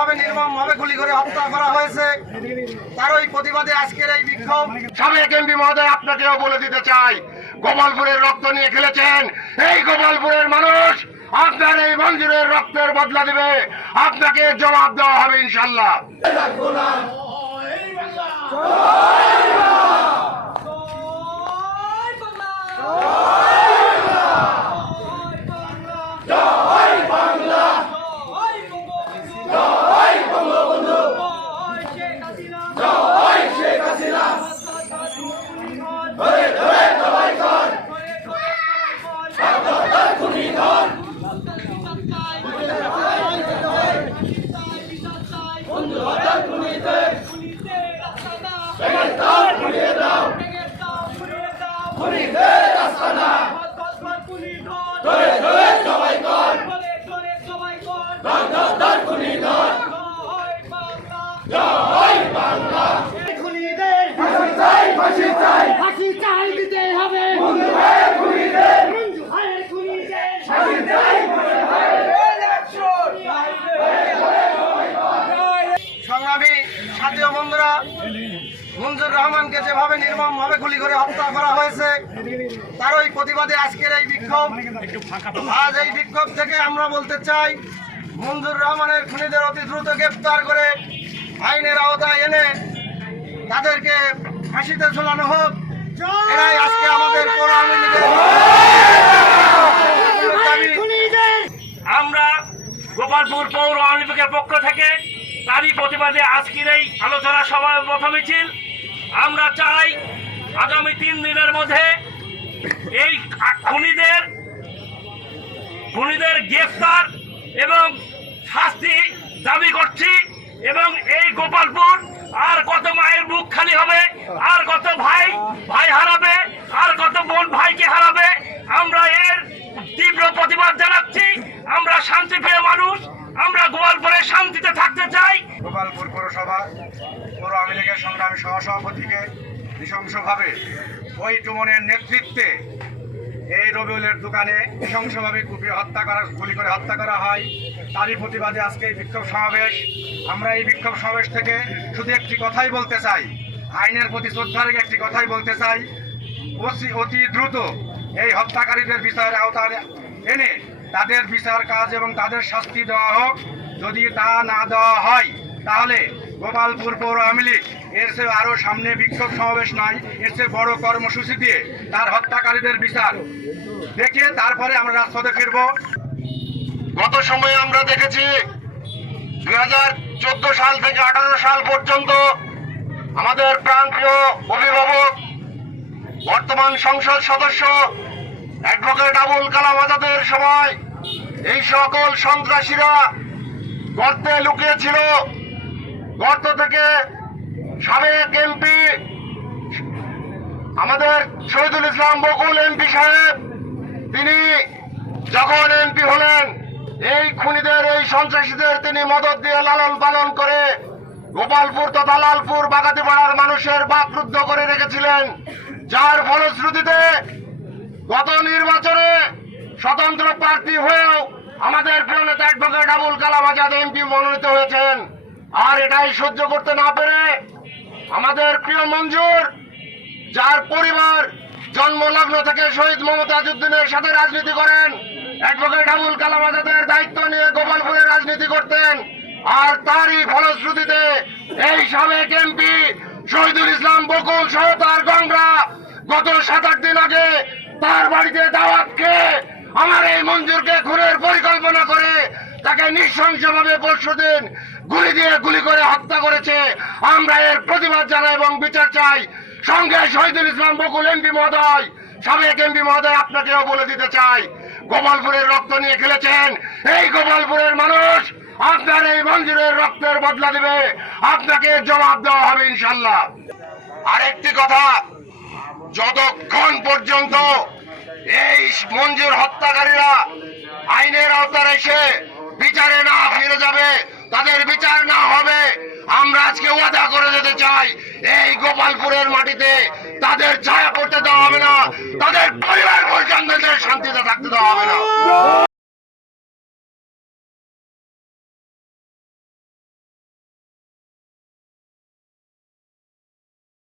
যেভাবে নির্মমভাবে গুলি করে হত্যা করা হয়েছে তারই প্রতিবাদে আজকের এই বিক্ষোভ। সাবেক এমপি মহোদয়, আপনাকেও বলে দিতে চাই, গোপালপুরের রক্ত নিয়ে খেলেছেন। এই গোপালপুরের মানুষ আপনার এই মঞ্জুরের রক্তের বদলা দিবে, আপনাকে জবাব দেওয়া হবে ইনশাল্লাহ। সংগ্রামী সাথী ও বন্ধুরা, মঞ্জুর রহমানকে যেভাবে নির্মমভাবে গুলি করে হত্যা করা হয়েছে তারই প্রতিবাদে আজকের এই বিক্ষোভ। আজ এই বিক্ষোভ থেকে আমরা বলতে চাই, মঞ্জুর রহমানের খুনিদের অতি দ্রুত গ্রেফতার করে আইনের আওতায় এনে তাদেরকে ফাঁসিতে ঝোলানো হোক। এরাই আজকে আমাদের আওয়ামী লীগের দাবি। আমরা গোপালপুর পৌর আওয়ামী লীগের পক্ষ থেকে তারই প্রতিবাদে আজকের এই আলোচনা সভা প্রথম মিছিল। আমরা চাই আগামী 3 দিনের মধ্যে এই খুনিদের গ্রেফতার এবং শাস্তি দাবি করছি। এবং এই গোপালপুর আর কত মায়ের বুক খালি হবে, আর কত ভাই হারাবে, আর কত বোন ভাইকে হারাবে। আমরা এর তীব্র প্রতিবাদ জানাচ্ছি। আমরা শান্তিপ্রিয় মানুষ, আমরা গোপালপুরে শান্তিতে থাকতে চাই। গোপালপুর পৌরসভা পৌর আওয়ামী লীগের সংগ্রামী সহসভাপতিকে নৃশংসভাবে ওই টুমনের নেতৃত্বে এই রবিউলের দোকানে নৃশংসভাবে গুলি করে হত্যা করা হয়। তারই প্রতিবাদে আজকে এই বিক্ষোভ সমাবেশ। আমরা এই বিক্ষোভ সমাবেশ থেকে শুধু একটি কথাই বলতে চাই, আইনের প্রতি শ্রদ্ধা রেখে একটি কথাই বলতে চাই, অতি দ্রুত এই হত্যাকারীদের বিচারের আওতায় এনে তাদের বিচার কাজ এবং তাদের শাস্তি দেওয়া হোক। যদি তা না দেওয়া হয় তাহলে গোপালপুর পৌর আওয়ামী লীগ এর চেয়ে আরও সামনে বিক্ষোভ সমাবেশ নয়, এর চেয়ে বড় কর্মসূচি দিয়ে তার হত্যাকারীদের বিচার দেখে তারপরে আমরা রাজপথে ফিরব। গত সময়ে আমরা দেখেছি 2014 সাল থেকে 18 সাল পর্যন্ত আমাদের প্রান্তীয় অভিভাবক, বর্তমান সংসদ সদস্য অ্যাডভোকেট আবুল কালাম আজাদের সময় এই সকল সন্ত্রাসীরা গর্তে লুকিয়েছিল। গর্ত থেকে সাবেক এমপি আমাদের শহীদুল ইসলাম বকুল এমপি সাহেব, তিনি যখন এমপি হলেন এই খুনিদের, এই সন্ত্রাসীদের তিনি মদত দিয়ে লালন পালন করে গোপালপুর তথা লালপুর বাগাতিপাড়ার মানুষের বাকরুদ্ধ করে রেখেছিলেন। যার ফলশ্রুতিতে গত নির্বাচনে স্বতন্ত্র প্রার্থী হয়েও আমাদের প্রিয় নেতা অ্যাডভোকেট আবুল কালাম আজাদ এমপি মনোনীত হয়েছেন। আর এটাই সহ্য করতে না পেরে আমাদের প্রিয় মঞ্জুর, যার পরিবার জন্মলগ্ন থেকে শহীদ মমতাজউদ্দিনের সাথে রাজনীতি করেন, অ্যাডভোকেট আবুল কালাম আজাদের দায়িত্ব নিয়ে গোপালপুরে রাজনীতি করতেন। আর তারই ফলশ্রুতিতে এই সাবেক এমপি শহীদুল ইসলাম বকুল সহ তার গংরা গত 7-8 দিন আগে তার বাড়িতে দাওয়াত খেয়ে আমার এই মঞ্জুরকে খুনের পরিকল্পনা করে তাকে নৃশংসভাবে পরশুদিন গুলি করে হত্যা করেছে। আমরা এর প্রতিবাদ জানাই এবং বিচার চাই। সঙ্গে শহীদুল ইসলাম বকুল এমপি মহোদয়, সাবেক এমপি মহোদয়, আপনাকেও বলে দিতে চাই, গোপালপুরের রক্ত নিয়ে খেলেছেন। এই গোপালপুরের মানুষ আপনার এই মঞ্জুরের রক্তের বদলা দিবে, আপনাকে জবাব দেওয়া হবে ইনশাল্লাহ। আরেকটি কথা, যতক্ষণ পর্যন্ত এই মঞ্জুর হত্যাকারীরা আইনের আওতায় এসে বিচারে না ফিরে যাবে, তাদের বিচার না হবে, আমরা আজকে ওয়াদা করে যেতে চাই, এই গোপালপুরের মাটিতে তাদের ছায়া পড়তে দেওয়া হবে না, তাদের পরিবার পরিজনদের শান্তিতে থাকতে দেওয়া হবে না।